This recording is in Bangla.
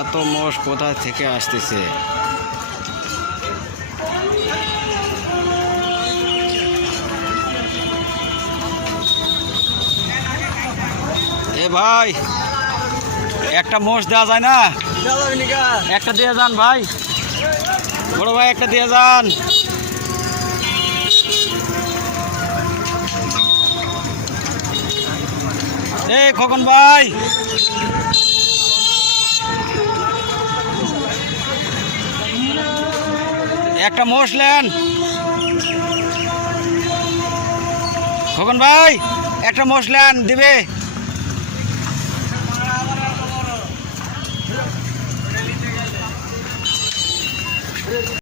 এত মোষ কোথা থেকে আসতেছে? এ ভাই, একটা মোষ দেওয়া যায় না? একটা দিয়ে যান ভাই, বড় ভাই, একটা দিয়ে যান। এই খোকন ভাই, একটা মোষ নেন। খোকন ভাই, একটা মোষ নেন, দিবে।